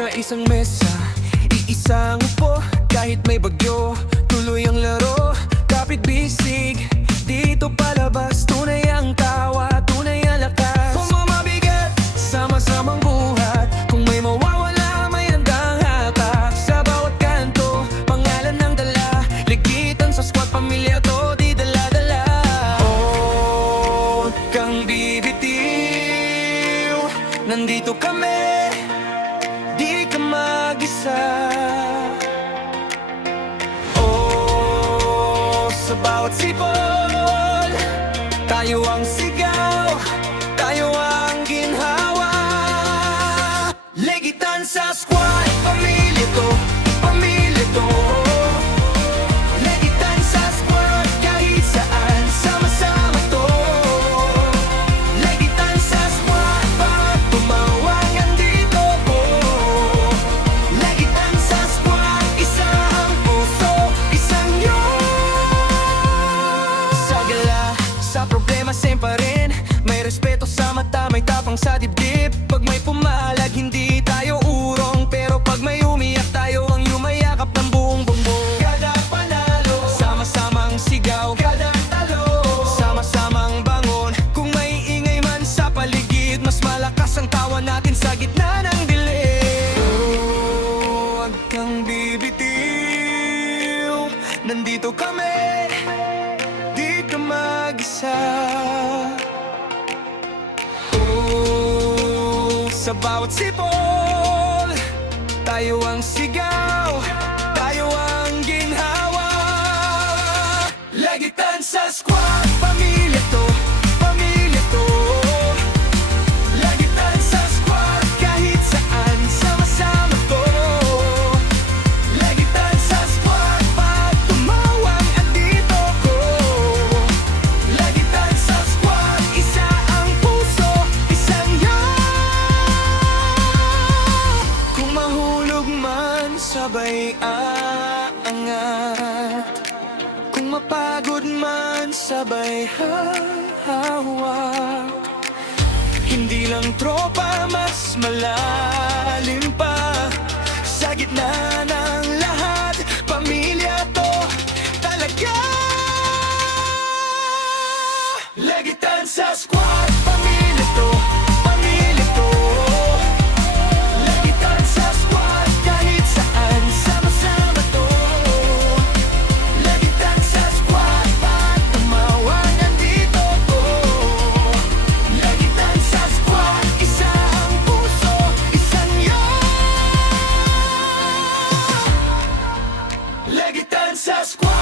sa isang mesa, iisang upo. Kahit may bagyo, tuloy ang laro. Kapit bisig, dito palabas. Tunay ang tawa, tunay ang lakas. Kung mamabigat, sama-samang buhat. Kung may mawawala, may handang hatak. Sa bawat kanto, pangalan ng dala. Ligitan sa squad, pamilya to, di dala-dala. Oh, huwag kang bibitiw. Nandito kami, di ka mag-isa. Sa bawat sipol, tayo ang sigaw, tayo ang ginhawa. Legitan sa squad, pamilya to, pamilya to. Legitan sa squad, kahit saan, sama-sama to. Legitan sa squad, pag tumawag andito po. Legitan sa squad, isa ang puso, isang yun. Sa problema, same pa rin. May respeto sa mata, may tapang sa dibdib. Pag may pumalag, hindi tayo urong. Pero pag may umiyak, tayo ang yumayakap ng buong bumbong. Kada panalo, sama-samang sigaw. Kada talo, sama-samang bangon. Kung may ingay man sa paligid, mas malakas ang tawa natin sa gitna ng dilim. Oh, huwag kang bibitiw. Nandito kami, di ka mag-isa. Oh, sa bawat sipol, tayo ang sigaw, tayo ang ginhawa. Legitan sa squad, pamilya to, pamilya to. Legitan sa squad, kahit saan, sama-sama to. Legitan sa squad, pag tumawag andito ko. Legitan sa squad, isa ang puso, isang yan. Kung mahulog man, sabay aangat. Kung mapagod man, sabay hawak. Hindi lang tropa, mas malalim pa. Sa gitna ng lahat, pamilya to talaga. Legitan sa squad, pamilya to, pamilya to. Legitan sa squad, kahit saan, sama-sama to. Legitan sa squad, pag tumawag andito ko. Legitan sa squad, isa ang puso, isang yan. Legitan sa squad.